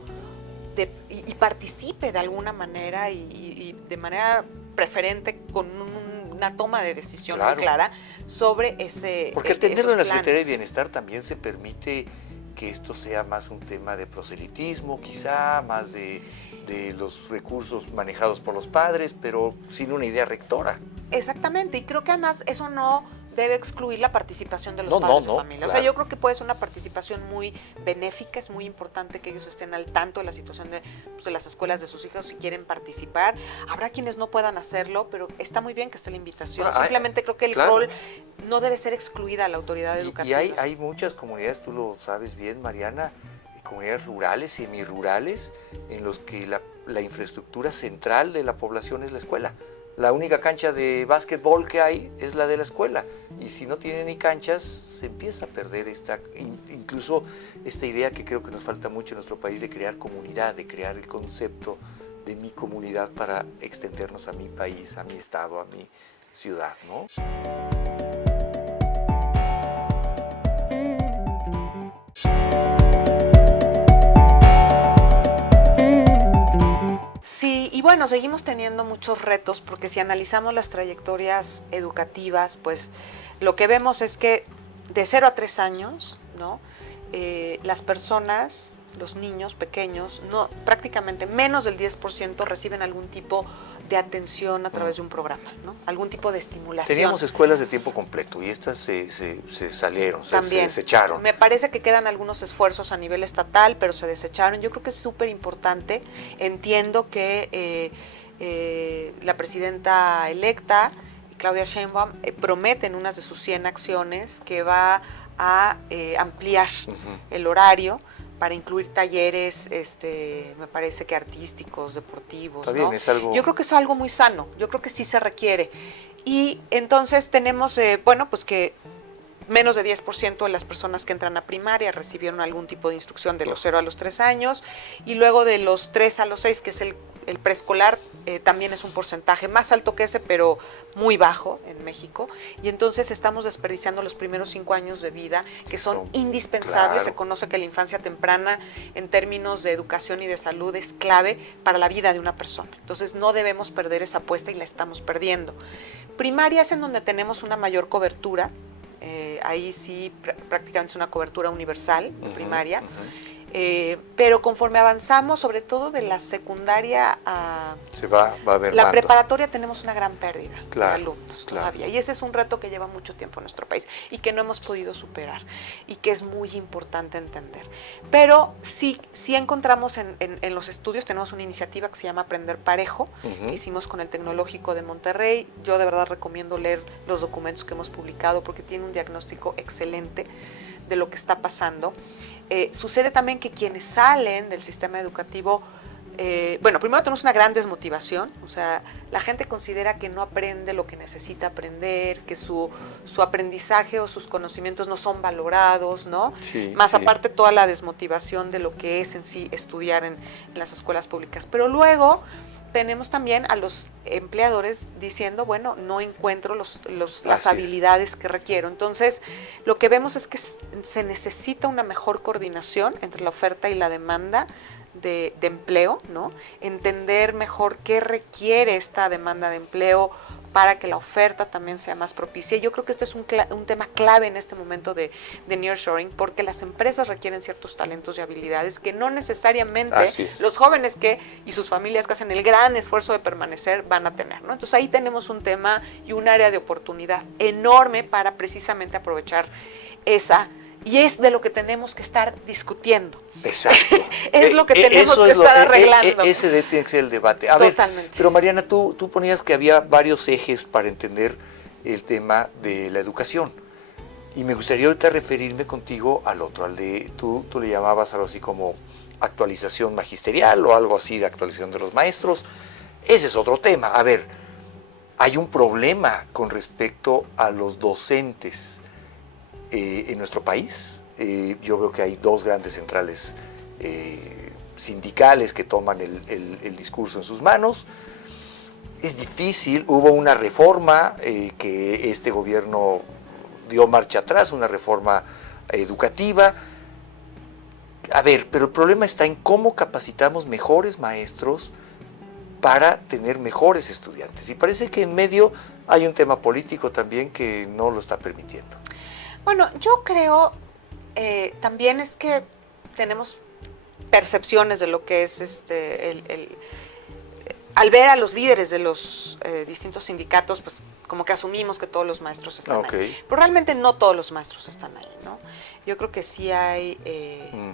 y participe de alguna manera y de manera preferente con una toma de decisión muy clara sobre ese. Porque al tenerlo en la Secretaría de Bienestar también se permite que esto sea más un tema de proselitismo, quizá, más de los recursos manejados por los padres, pero sin una idea rectora. Exactamente, y creo que además eso no debe excluir la participación de los padres de familia. Claro. O sea, yo creo que puede ser una participación muy benéfica, es muy importante que ellos estén al tanto de la situación de las escuelas de sus hijos si quieren participar. Habrá quienes no puedan hacerlo, pero está muy bien que esté la invitación. Simplemente creo que el rol no debe ser excluida a la autoridad educativa. Y hay muchas comunidades, tú lo sabes bien, Mariana, comunidades rurales, semirurales, en los que la infraestructura central de la población es la escuela. La única cancha de básquetbol que hay es la de la escuela, y si no tiene ni canchas se empieza a perder incluso esta idea que creo que nos falta mucho en nuestro país de crear comunidad, de crear el concepto de mi comunidad para extendernos a mi país, a mi estado, a mi ciudad, ¿no? Sí, y bueno, seguimos teniendo muchos retos, porque si analizamos las trayectorias educativas, pues lo que vemos es que de 0 a 3 años, ¿no? Las personas, los niños pequeños, prácticamente menos del 10% reciben algún tipo de atención a través de un programa, ¿no? Algún tipo de estimulación. Teníamos escuelas de tiempo completo y estas se salieron, se desecharon. Me parece que quedan algunos esfuerzos a nivel estatal, pero se desecharon. Yo creo que es súper importante. Entiendo que la presidenta electa, Claudia Sheinbaum, promete en unas de sus 100 acciones que va a ampliar el horario para incluir talleres, me parece que artísticos, deportivos. Está bien, ¿no? es algo. Yo creo que es algo muy sano, yo creo que sí se requiere. Y entonces tenemos, pues que menos de 10% de las personas que entran a primaria recibieron algún tipo de instrucción de los 0 a los 3 años, y luego de los 3 a los 6, que es el preescolar, también es un porcentaje más alto que ese, pero muy bajo en México, y entonces estamos desperdiciando los primeros 5 años de vida, que son indispensables. Claro. Se conoce que la infancia temprana, en términos de educación y de salud, es clave para la vida de una persona. Entonces no debemos perder esa apuesta y la estamos perdiendo. Primaria es en donde tenemos una mayor cobertura, ahí sí prácticamente es una cobertura universal de primaria. Pero conforme avanzamos, sobre todo de la secundaria a Se va mermando. la preparatoria, tenemos una gran pérdida de alumnos claro. todavía. Y ese es un reto que lleva mucho tiempo en nuestro país y que no hemos podido superar y que es muy importante entender. Pero sí encontramos en los estudios, tenemos una iniciativa que se llama Aprender Parejo, que hicimos con el Tecnológico de Monterrey. Yo de verdad recomiendo leer los documentos que hemos publicado porque tiene un diagnóstico excelente de lo que está pasando. Sucede también que quienes salen del sistema educativo, bueno, primero tenemos una gran desmotivación, o sea, la gente considera que no aprende lo que necesita aprender, que su aprendizaje o sus conocimientos no son valorados, ¿no? Sí, Más sí. aparte toda la desmotivación de lo que es en sí estudiar en las escuelas públicas. Pero luego tenemos también a los empleadores diciendo, bueno, no encuentro las habilidades que requiero. Entonces, lo que vemos es que se necesita una mejor coordinación entre la oferta y la demanda de empleo, ¿no? Entender mejor qué requiere esta demanda de empleo para que la oferta también sea más propicia. Yo creo que este es un tema clave en este momento de nearshoring, porque las empresas requieren ciertos talentos y habilidades que no necesariamente los jóvenes y sus familias que hacen el gran esfuerzo de permanecer van a tener, ¿no? Entonces ahí tenemos un tema y un área de oportunidad enorme para precisamente aprovechar esa. Y es de lo que tenemos que estar discutiendo. Exacto. Es lo que tenemos que estar arreglando. Ese tiene que ser el debate. Totalmente. Ver, pero Mariana, tú ponías que había varios ejes para entender el tema de la educación. Y me gustaría ahorita referirme contigo al otro, al de, tú le llamabas algo así como actualización magisterial o algo así de actualización de los maestros. Ese es otro tema. A ver, hay un problema con respecto a los docentes en nuestro país. Yo veo que hay dos grandes centrales sindicales que toman el discurso en sus manos. Es difícil, hubo una reforma que este gobierno dio marcha atrás, una reforma educativa. A ver, pero el problema está en cómo capacitamos mejores maestros para tener mejores estudiantes. Y parece que en medio hay un tema político también que no lo está permitiendo. Bueno, yo creo también es que tenemos percepciones de lo que es al ver a los líderes de los distintos sindicatos, pues como que asumimos que todos los maestros están ahí. Pero realmente no todos los maestros están ahí, ¿no? Yo creo que sí hay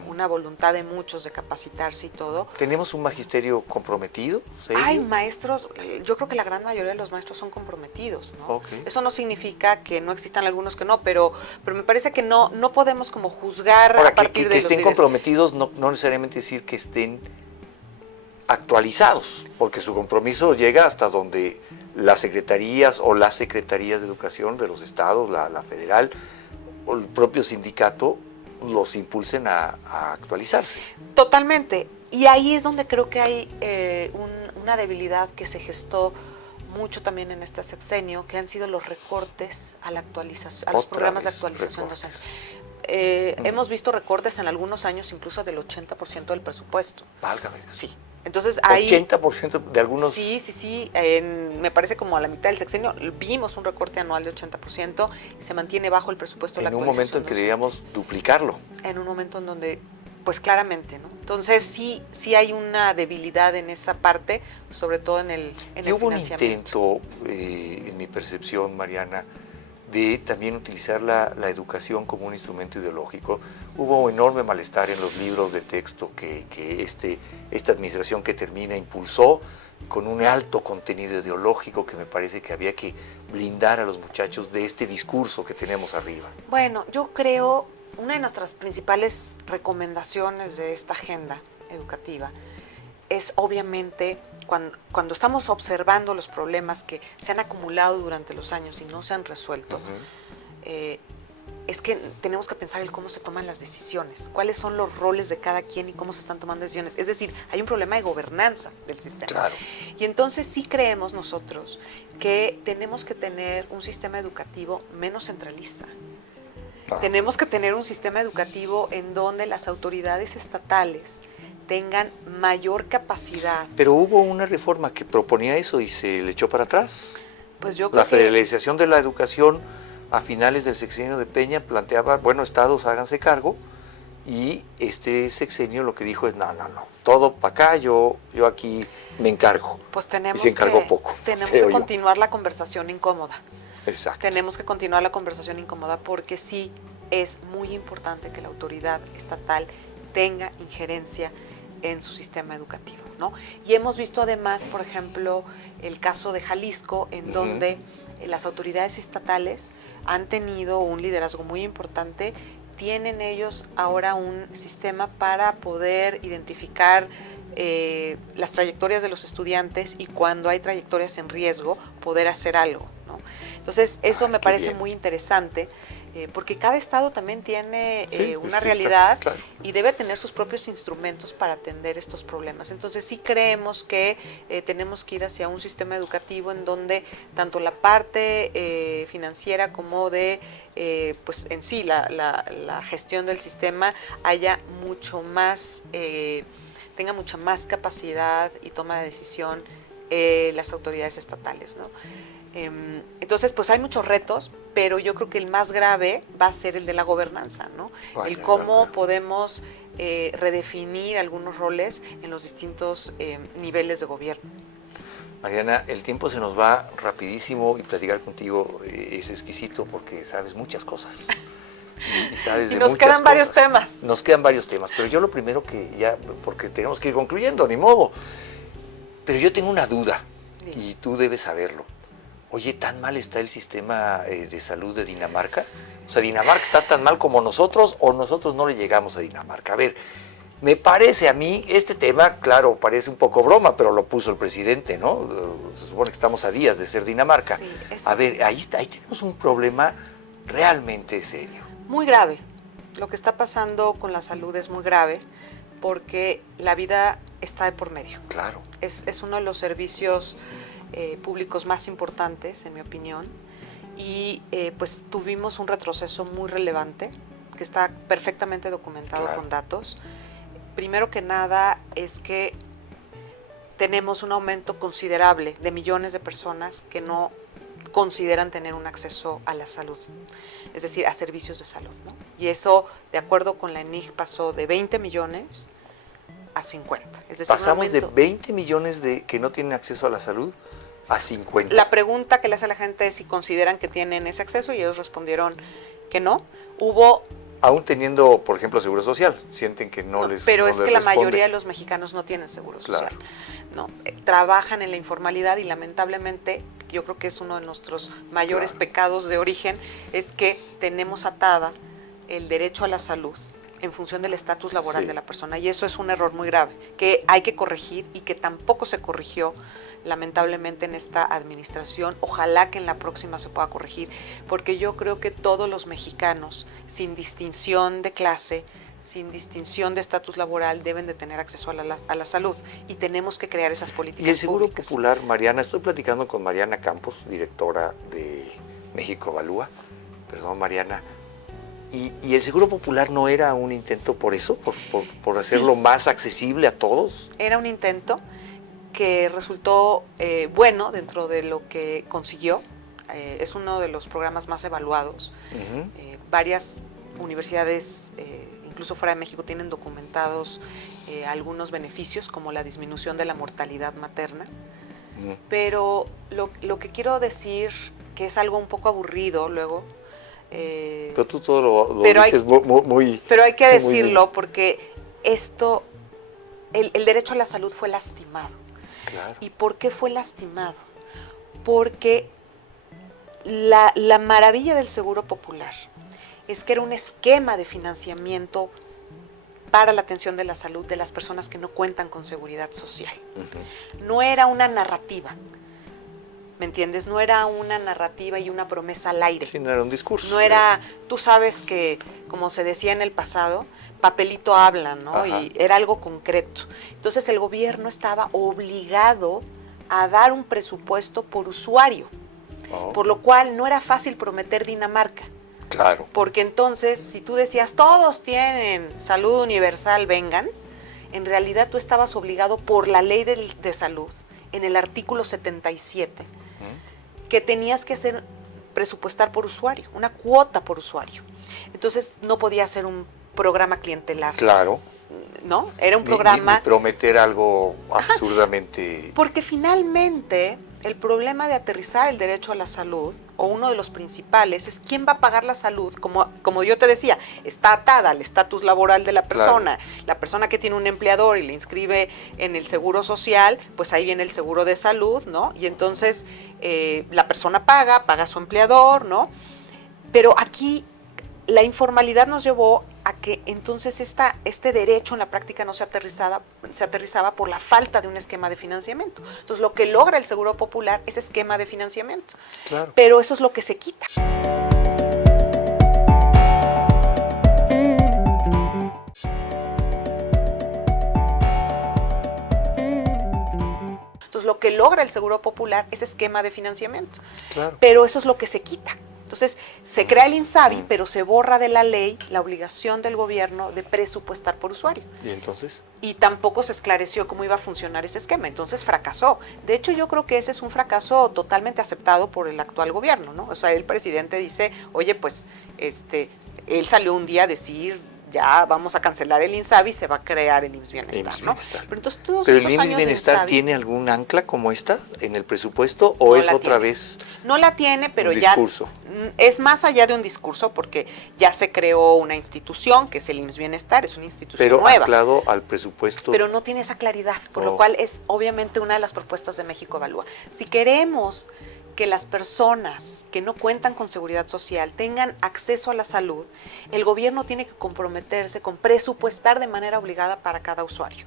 una voluntad de muchos de capacitarse y todo. ¿Tenemos un magisterio comprometido? ¿Serio? Hay maestros, yo creo que la gran mayoría de los maestros son comprometidos, ¿no? Eso no significa que no existan algunos que no, pero me parece que no podemos como juzgar ahora, a partir de que los estén líderes. comprometidos no necesariamente decir que estén actualizados, porque su compromiso llega hasta donde las secretarías o las secretarías de educación de los estados, la federal o el propio sindicato los impulsen a actualizarse. Totalmente. Y ahí es donde creo que hay una debilidad que se gestó mucho también en este sexenio, que han sido los recortes a la actualización, a los programas de actualización docente. Hemos visto recortes en algunos años incluso del 80% del presupuesto. Válgame. Sí. Entonces ahí 80% de algunos. Sí. Me parece como a la mitad del sexenio vimos un recorte anual de 80%, se mantiene bajo el presupuesto de la actualización. En un momento en que debíamos duplicarlo. En un momento en donde, pues claramente, ¿no? Entonces sí hay una debilidad en esa parte, sobre todo en el financiamiento. Y hubo un intento, en mi percepción, Mariana, de también utilizar la educación como un instrumento ideológico. Hubo enorme malestar en los libros de texto que esta administración que termina impulsó, con un alto contenido ideológico que me parece que había que blindar a los muchachos de este discurso que tenemos arriba. Bueno, yo creo, una de nuestras principales recomendaciones de esta agenda educativa es obviamente cuando estamos observando los problemas que se han acumulado durante los años y no se han resuelto, es que tenemos que pensar en cómo se toman las decisiones, cuáles son los roles de cada quien y cómo se están tomando decisiones. Es decir, hay un problema de gobernanza del sistema. Claro. Y entonces sí creemos nosotros que tenemos que tener un sistema educativo menos centralista. Tenemos que tener un sistema educativo en donde las autoridades estatales tengan mayor capacidad. Pero hubo una reforma que proponía eso y se le echó para atrás. Pues yo creo La federalización de la educación a finales del sexenio de Peña planteaba, bueno, estados háganse cargo, y este sexenio lo que dijo es, no, todo para acá, yo aquí me encargo. Pues tenemos y se encargó poco. Tenemos que continuar la conversación incómoda. Exacto. Tenemos que continuar la conversación incómoda porque sí es muy importante que la autoridad estatal tenga injerencia en su sistema educativo, ¿no? Y hemos visto además, por ejemplo, el caso de Jalisco, en donde las autoridades estatales han tenido un liderazgo muy importante. Tienen ellos ahora un sistema para poder identificar las trayectorias de los estudiantes y cuando hay trayectorias en riesgo, poder hacer algo, ¿no? Entonces, eso me parece muy interesante, porque cada estado también tiene una realidad, claro, y debe tener sus propios instrumentos para atender estos problemas. Entonces, sí creemos que tenemos que ir hacia un sistema educativo en donde tanto la parte financiera como de, pues en sí, la gestión del sistema haya mucho más, tenga mucha más capacidad y toma de decisión las autoridades estatales, ¿no? Entonces, pues hay muchos retos, pero yo creo que el más grave va a ser el de la gobernanza, ¿no? El cómo podemos redefinir algunos roles en los distintos niveles de gobierno. Mariana, el tiempo se nos va rapidísimo y platicar contigo es exquisito porque sabes muchas cosas. Y sabes de nos muchas quedan varios cosas. temas. Nos quedan varios temas, pero yo lo primero que ya, porque tenemos que ir concluyendo, ni modo, pero yo tengo una duda y tú debes saberlo. Oye, ¿tan mal está el sistema de salud de Dinamarca? O sea, ¿Dinamarca está tan mal como nosotros o nosotros no le llegamos a Dinamarca? A ver, me parece a mí, este tema, claro, parece un poco broma, pero lo puso el presidente, ¿no? Se supone que estamos a días de ser Dinamarca. Sí, a ver, ahí tenemos un problema realmente serio. Muy grave. Lo que está pasando con la salud es muy grave porque la vida está de por medio. Claro. Es uno de los servicios públicos más importantes, en mi opinión, y pues tuvimos un retroceso muy relevante que está perfectamente documentado con datos. Primero que nada es que tenemos un aumento considerable de millones de personas que no consideran tener un acceso a la salud, es decir, a servicios de salud, ¿no? Y eso, de acuerdo con la ENIG, pasó de 20 millones a 50. Es decir, pasamos de 20 millones de que no tienen acceso a la salud a 50. La pregunta que le hace a la gente es si consideran que tienen ese acceso y ellos respondieron que no. Aún teniendo, por ejemplo, seguro social, sienten que no les Pero no es les que la responde. mayoría de los mexicanos no tienen seguro social, claro, ¿no? Trabajan en la informalidad y lamentablemente, yo creo que es uno de nuestros mayores pecados de origen, es que tenemos atada el derecho a la salud en función del estatus laboral de la persona, y eso es un error muy grave, que hay que corregir y que tampoco se corrigió lamentablemente en esta administración. Ojalá que en la próxima se pueda corregir, porque yo creo que todos los mexicanos, sin distinción de clase, sin distinción de estatus laboral, deben de tener acceso a la salud, y tenemos que crear esas políticas. Y el Seguro públicas. Popular, Mariana, estoy platicando con Mariana Campos, directora de México Evalúa, perdón, Mariana, y el Seguro Popular no era un intento por eso, por hacerlo más accesible a todos. Era un intento que resultó bueno dentro de lo que consiguió. Es uno de los programas más evaluados. Varias universidades, incluso fuera de México, tienen documentados algunos beneficios, como la disminución de la mortalidad materna. Pero lo que quiero decir, que es algo un poco aburrido luego. Pero tú todo lo dices muy... Pero hay que decirlo porque esto, el derecho a la salud fue lastimado. Claro. ¿Y por qué fue lastimado? Porque la maravilla del Seguro Popular es que era un esquema de financiamiento para la atención de la salud de las personas que no cuentan con seguridad social. No era una narrativa. ¿me entiendes? No era una narrativa y una promesa al aire. Sí, no era un discurso. No era, tú sabes que, como se decía en el pasado, papelito habla, ¿no? Ajá. Y era algo concreto. Entonces el gobierno estaba obligado a dar un presupuesto por usuario, Oh, por lo cual no era fácil prometer Dinamarca. claro. Porque entonces, si tú decías, todos tienen salud universal, vengan, en realidad tú estabas obligado por la ley de salud, en el artículo 77, que tenías que hacer presupuestar por usuario, una cuota por usuario. Entonces, no podía ser un programa clientelar. Claro. ¿No? Era un Ni programa... prometer algo absurdamente... Porque finalmente el problema de aterrizar el derecho a la salud, o uno de los principales, es quién va a pagar la salud. Como yo te decía, está atada al estatus laboral de la persona. Claro. La persona que tiene un empleador y le inscribe en el seguro social, pues ahí viene el seguro de salud, ¿no? Y entonces la persona paga a su empleador, ¿no? Pero aquí la informalidad nos llevó a que entonces este derecho en la práctica no se aterrizaba por la falta de un esquema de financiamiento. Entonces lo que logra el Seguro Popular es esquema de financiamiento. Claro. Pero eso es lo que se quita. Entonces lo que logra el Seguro Popular es esquema de financiamiento. Claro. Pero eso es lo que se quita. Entonces, se crea el INSABI, pero se borra de la ley la obligación del gobierno de presupuestar por usuario. ¿Y entonces? Y tampoco se esclareció cómo iba a funcionar ese esquema, entonces fracasó. De hecho, yo creo que ese es un fracaso totalmente aceptado por el actual gobierno, ¿no? O sea, el presidente dice, oye, pues, él salió un día a decir, ya vamos a cancelar el INSABI y se va a crear el IMSS Bienestar, ¿no? Pero entonces todos ¿Pero estos el IMSS Bienestar INSABI, tiene algún ancla como esta en el presupuesto o no es la otra tiene. vez No la tiene, pero un ya discurso? Es más allá de un discurso porque ya se creó una institución que es el IMSS Bienestar, es una institución pero nueva. anclado al presupuesto. Pero no tiene esa claridad, por lo cual es obviamente una de las propuestas de México Evalúa. Si queremos que las personas que no cuentan con seguridad social tengan acceso a la salud, el gobierno tiene que comprometerse con presupuestar de manera obligada para cada usuario.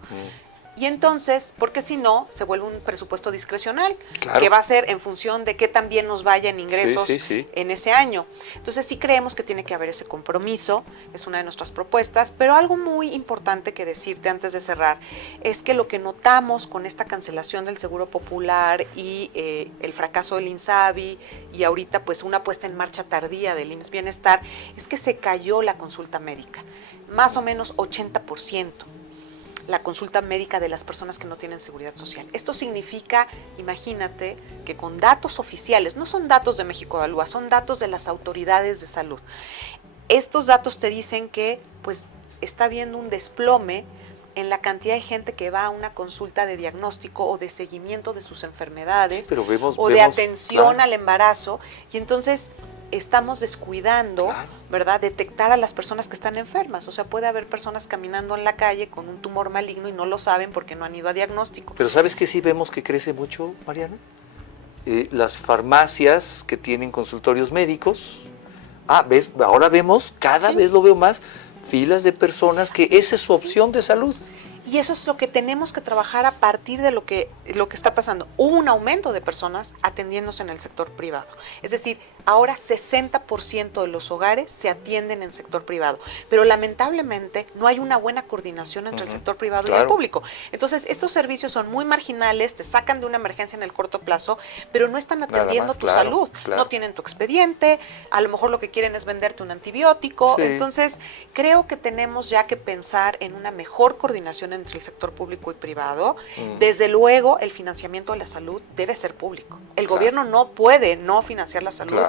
Y entonces, porque si no, se vuelve un presupuesto discrecional, Claro. que va a ser en función de qué tan bien nos vaya en ingresos Sí. en ese año. Entonces sí creemos que tiene que haber ese compromiso, es una de nuestras propuestas, pero algo muy importante que decirte antes de cerrar, es que lo que notamos con esta cancelación del Seguro Popular y el fracaso del INSABI y ahorita pues una puesta en marcha tardía del IMSS Bienestar, es que se cayó la consulta médica, más o menos 80%. La consulta médica de las personas que no tienen seguridad social. Esto significa, imagínate, que con datos oficiales, no son datos de México Evalúa, son datos de las autoridades de salud. Estos datos te dicen que pues está habiendo un desplome en la cantidad de gente que va a una consulta de diagnóstico o de seguimiento de sus enfermedades, Pero de atención claro. al embarazo, y entonces estamos descuidando, Claro. ¿verdad?, detectar a las personas que están enfermas. O sea, puede haber personas caminando en la calle con un tumor maligno y no lo saben porque no han ido a diagnóstico. Pero ¿sabes qué sí vemos que crece mucho, Mariana? Las farmacias que tienen consultorios médicos. ¿Ves? Ahora vemos, cada vez lo veo más, filas de personas que esa es su opción de salud. Y eso es lo que tenemos que trabajar a partir de lo que está pasando. Hubo un aumento de personas atendiéndose en el sector privado. Es decir, ahora 60% de los hogares se atienden en el sector privado. Pero lamentablemente no hay una buena coordinación entre el sector privado y el público. Entonces, estos servicios son muy marginales, te sacan de una emergencia en el corto plazo, pero no están atendiendo tu salud. No tienen tu expediente, a lo mejor lo que quieren es venderte un antibiótico. Sí. Entonces, creo que tenemos ya que pensar en una mejor coordinación entre el sector público y privado. Desde luego, el financiamiento de la salud debe ser público. El gobierno no puede no financiar la salud,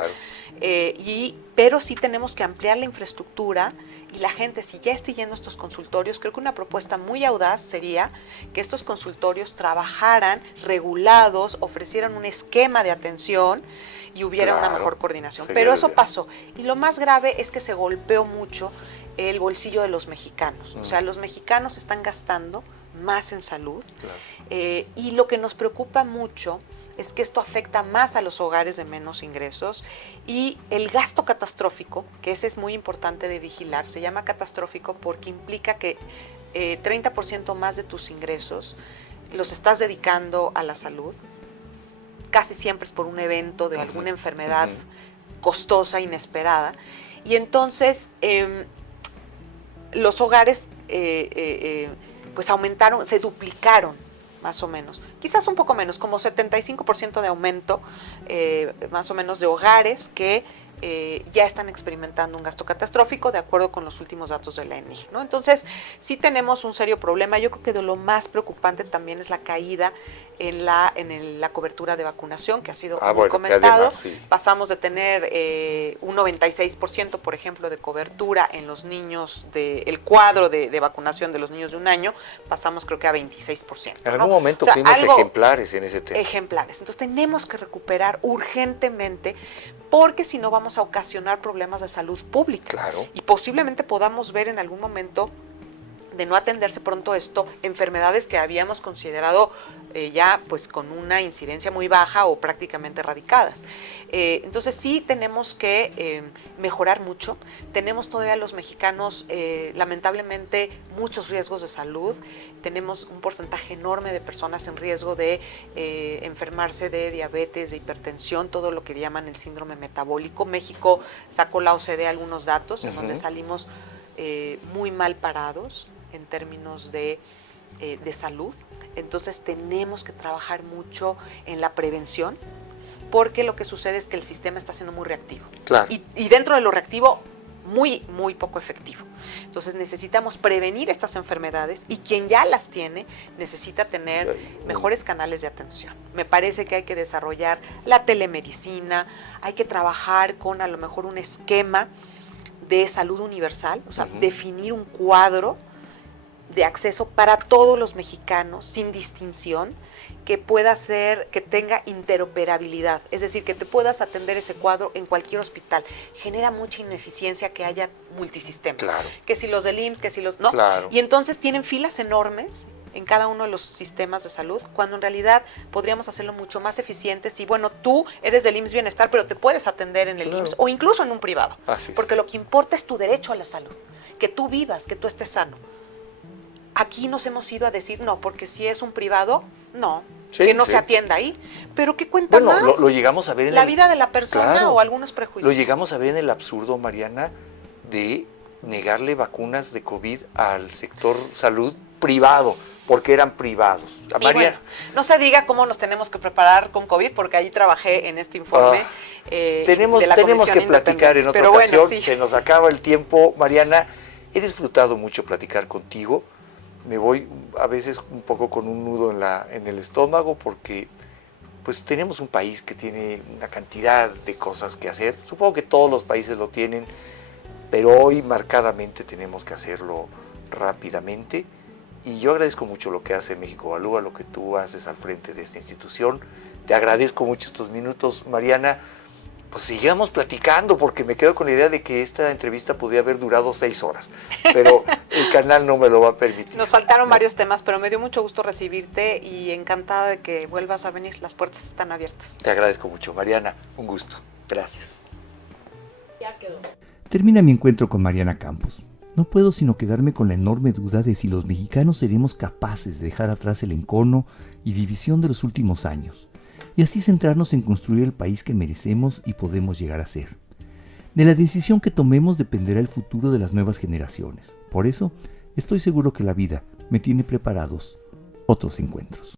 pero sí tenemos que ampliar la infraestructura y la gente, si ya está yendo a estos consultorios, creo que una propuesta muy audaz sería que estos consultorios trabajaran regulados, ofrecieran un esquema de atención y hubiera una mejor coordinación. Pero eso pasó. Y lo más grave es que se golpeó mucho el bolsillo de los mexicanos. O sea, los mexicanos están gastando más en salud. Y lo que nos preocupa mucho es que esto afecta más a los hogares de menos ingresos, y el gasto catastrófico, que ese es muy importante de vigilar, se llama catastrófico porque implica que 30% más de tus ingresos los estás dedicando a la salud. casi siempre es por un evento de alguna enfermedad costosa, inesperada. Y entonces los hogares pues aumentaron, se duplicaron más o menos, quizás un poco menos, como 75% de aumento más o menos de hogares que ya están experimentando un gasto catastrófico de acuerdo con los últimos datos de la ENIG, ¿no? Entonces, sí tenemos un serio problema. Yo creo que de lo más preocupante también es la caída en la cobertura de vacunación, que ha sido muy comentado. Además, sí. Pasamos de tener un 96%, por ejemplo, de cobertura en los niños, el cuadro de vacunación de los niños de 1 año, pasamos creo que a 26%. En algún momento fuimos ejemplares en ese tema. Ejemplares. Entonces, tenemos que recuperar urgentemente, porque si no vamos a ocasionar problemas de salud pública. Claro. Y posiblemente podamos ver en algún momento, de no atenderse pronto esto, enfermedades que habíamos considerado ya pues con una incidencia muy baja o prácticamente erradicadas. Entonces sí tenemos que mejorar mucho. Tenemos todavía los mexicanos lamentablemente muchos riesgos de salud. Tenemos un porcentaje enorme de personas en riesgo de enfermarse de diabetes, de hipertensión, todo lo que llaman el síndrome metabólico. México sacó la OCDE algunos datos en donde salimos muy mal parados en términos de salud. Entonces tenemos que trabajar mucho en la prevención, porque lo que sucede es que el sistema está siendo muy reactivo. Claro. Y dentro de lo reactivo, muy, muy poco efectivo. Entonces necesitamos prevenir estas enfermedades, y quien ya las tiene necesita tener mejores canales de atención. Me parece que hay que desarrollar la telemedicina, hay que trabajar con a lo mejor un esquema de salud universal, o sea, definir un cuadro de acceso para todos los mexicanos sin distinción, que pueda ser, que tenga interoperabilidad, es decir, que te puedas atender ese cuadro en cualquier hospital. Genera mucha ineficiencia que haya multisistema. Claro. Que si los del IMSS, que si los... ¿no? Claro. Y entonces tienen filas enormes en cada uno de los sistemas de salud, cuando en realidad podríamos hacerlo mucho más eficientes. Y bueno, tú eres del IMSS Bienestar, pero te puedes atender en el IMSS o incluso en un privado. Así es. Porque lo que importa es tu derecho a la salud, que tú vivas, que tú estés sano. Aquí nos hemos ido a decir, no, porque si es un privado, no, sí, que no se atienda ahí. Pero ¿qué cuenta más? Bueno, lo llegamos a ver en la vida de la persona, claro, o algunos prejuicios. Lo llegamos a ver en el absurdo, Mariana, de negarle vacunas de COVID al sector salud privado, porque eran privados. Bueno, no se diga cómo nos tenemos que preparar con COVID, porque ahí trabajé en este informe. Tenemos que platicar en otra ocasión. Bueno, sí. Se nos acaba el tiempo, Mariana. He disfrutado mucho platicar contigo. Me voy a veces un poco con un nudo en el estómago, porque pues tenemos un país que tiene una cantidad de cosas que hacer. Supongo que todos los países lo tienen, pero hoy marcadamente tenemos que hacerlo rápidamente. Y yo agradezco mucho lo que hace México Evalúa, lo que tú haces al frente de esta institución. Te agradezco mucho estos minutos, Mariana. Pues sigamos platicando, porque me quedo con la idea de que esta entrevista podría haber durado 6 horas, pero el canal no me lo va a permitir. Nos faltaron varios temas, pero me dio mucho gusto recibirte y encantada de que vuelvas a venir. Las puertas están abiertas. Te agradezco mucho, Mariana. Un gusto. Gracias. Ya quedó. Termina mi encuentro con Mariana Campos. No puedo sino quedarme con la enorme duda de si los mexicanos seremos capaces de dejar atrás el encono y división de los últimos años, y así centrarnos en construir el país que merecemos y podemos llegar a ser. De la decisión que tomemos dependerá el futuro de las nuevas generaciones. Por eso, estoy seguro que la vida me tiene preparados otros encuentros.